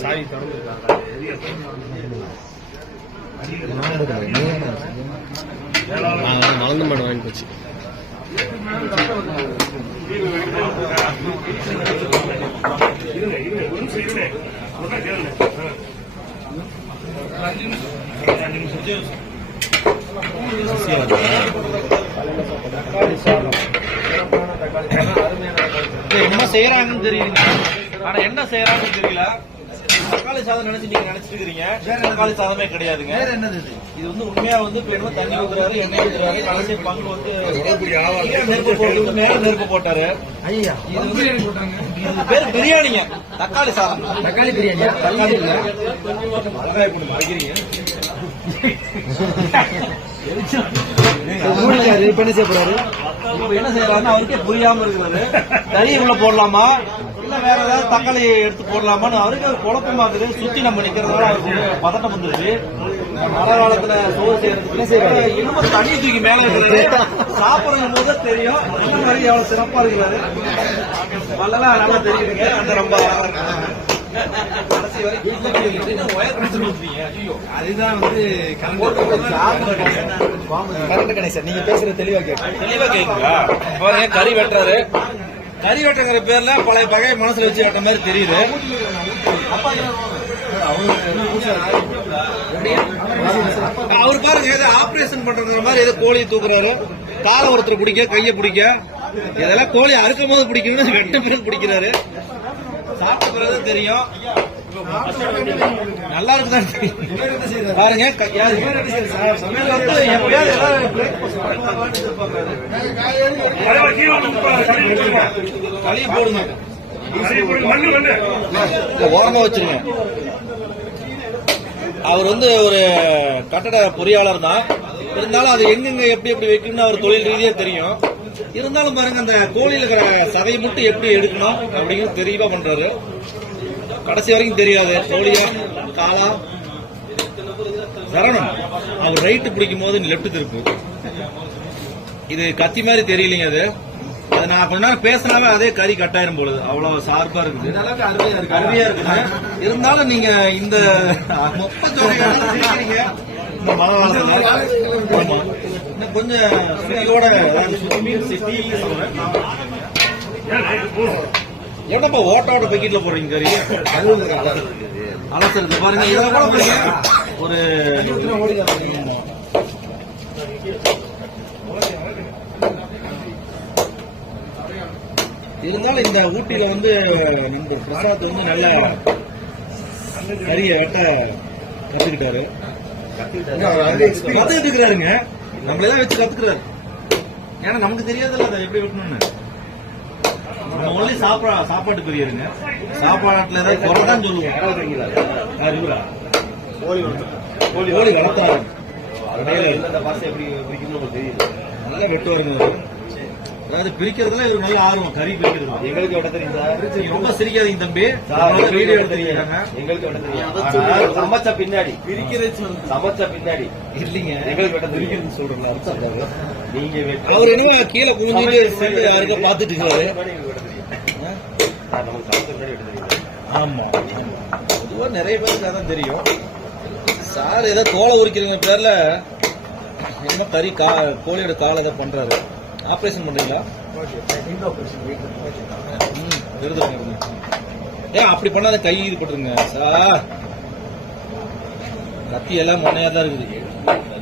சாவி திறந்துருக்காங்க மாடு வாங்கி போச்சு என்ன செய்யறாங்கன்னு தெரியல ஆனா என்ன செய்யறாங்கன்னு தெரியல. தக்காளி சாதம் நினைச்சு நீங்க நினைச்சிட்டு இருக்கீங்க தக்காளி சாதமே கிடையாதுங்க. இது? வந்து உண்மையா வந்து இப்ப என்ன தண்ணி ஊத்துறாரு எண்ணெய் ஊத்துறாரு கடைசி பங்கு வந்து நெருப்பு போட்டு மேல நெருப்பு போட்டாரு. ஐயா இது வந்து இது பேர் பிரியாணிங்க. தக்காளி சாதம். தக்காளி பிரியாணியா? தக்காளி இல்ல. வெங்காயம் போட்டு மறைக்கிறீங்க. மூடிக்காரு இப்ப என்ன செய்ய போறாரு. இப்ப என்ன செய்யறாருன்னு அவருக்கே புரியாம இருக்கிறது கறி உள்ள போடலாமா? வேற ஏதாவது தக்காளி எடுத்து போடலாமான்னு அவருக்கு அது குழப்பமா இருக்குது. சுத்தி நம்ம நிக்கிறதுனால அவருக்கு பதட்டம் வந்துருச்சு. மழை காலத்துல சோறு செய்யறதுக்கு இன்னும் தண்ணி தூக்கி மேல இருக்கிறது சாப்பிடும் போது தெரியும். இந்த மாதிரி எவ்வளவு சிறப்பா இருக்கிறாரு. அதெல்லாம் நல்லா தெரியுதுங்க. அந்த ரொம்ப அதுதான் வந்து கரண்ட் கணேசன் நீங்க பேசுற தெளிவா கேட்க தெளிவா கேக்குதா பாருங்க கறி வெட்டுறாரு. கறி வெட்டங்கிற பேர்ல பழைய பகையை மனசுல வச்சு வெட்ட மாதிரி தெரியுது. அவர் பாருங்க ஏதோ ஆபரேஷன் பண்றதுங்கிற மாதிரி ஏதோ கோழி தூக்குறாரு. காலை ஒருத்தர் பிடிக்க கையை பிடிக்க. இதெல்லாம் கோழி அறுக்கும் போது பிடிக்கணும்னு வெட்ட பிறகு பிடிக்கிறாரு. சாப்பிட்ட பிறகு தெரியும். நல்லா இருக்குதான் பாருங்க களி போடுங்க. ஓரமா வச்சிருங்க. அவர் வந்து ஒரு கட்டட பொறியாளர் தான். இருந்தாலும் அது எங்கெங்க எப்படி எப்படி வைக்கணும்னு அவர் தொழில் ரீதியா தெரியும். இருந்தாலும் பாருங்க அந்த கோழியில் இருக்கிற சதையை மட்டும் எப்படி எடுக்கணும் அப்படிங்கிறது தெரியவா பண்றாரு. கடைசி வரைக்கும் தெரியாது. கோழியா காலா சரணம். அவர் ரைட்டு பிடிக்கும் போது லெஃப்ட் திருப்பு. இது கத்தி மாதிரி தெரியலைங்க அது. அது நான் கொஞ்ச நேரம் பேசினாவே அதே கறி கட்டாயிரும் பொழுது அவ்வளவு ஷார்ப்பா இருக்குது. அருமையா இருக்கு. அருமையா இருக்குங்க. இருந்தாலும் நீங்க இந்த கொஞ்சம் அதாவது சுத்தி சொல்றேன். என்னப்பா ஓட்டோட பக்கெட்ல போறீங்க கறி? அலசருக்கு பாருங்க இதுல கூட பாருங்க ஒரு இருந்தாலும் இந்த ஊட்டியில வந்து நண்பர் பிரசாத் வந்து நல்ல கறியை வெட்ட கத்துக்கிட்டாரு. கத்துக்கிட்டு இருக்கிறாருங்க. நம்மளே தான் வச்சு கத்துக்கிறாரு. ஏன்னா நமக்கு தெரியாதுல்ல அதை எப்படி வெட்டணும்னு. நம்ம ஒன்லி சாப்பிட சாப்பாட்டு பெரியருங்க சாப்பாட்டுல ஏதாவது குறை தான் சொல்லுவோம். யார் இவரா? கோழி வளர்த்தாரு நல்லா வெட்டுவாருங்க அவரு. அதாவது பிரிக்கிறதுல இவருக்கு நல்ல ஆர்வம். கறி பிரிக்கிறது. எங்களுக்கு விட ரொம்ப சிரிக்காதீங்க தம்பி. வீடியோ எடுத்துருக்காங்க. எங்களுக்கு விட தெரியும் சமைச்ச பின்னாடி. சமைச்ச பின்னாடி. இல்லைங்க. எங்களுக்கு விட தெரியும் சொல்றேன். நீங்க வெட்ட- அவர் என்னவோ கீழே குனிஞ்சிட்டு செல்லு யாருக்கோ பாத்துட்டு இருக்காரு முன்னாடி எங்களுக்கு விட தெரியும். ஆமாம் நமக்கு பொதுவா நிறைய பேருக்கு அதான் தெரியும். சார் ஏதோ தோலை உரிக்கிறீங்க பேர்ல என்ன கறி கா கோழியோட காலை ஏதோ பண்றாரு. ஆபரேஷன் பண்றீங்களா? ம், விருதுங்க, ஏன் அப்படி பண்ணாத கை இது போட்டுருங்க. சார். கத்தி எல்லாம் மொன்னையா தான் இருக்குது.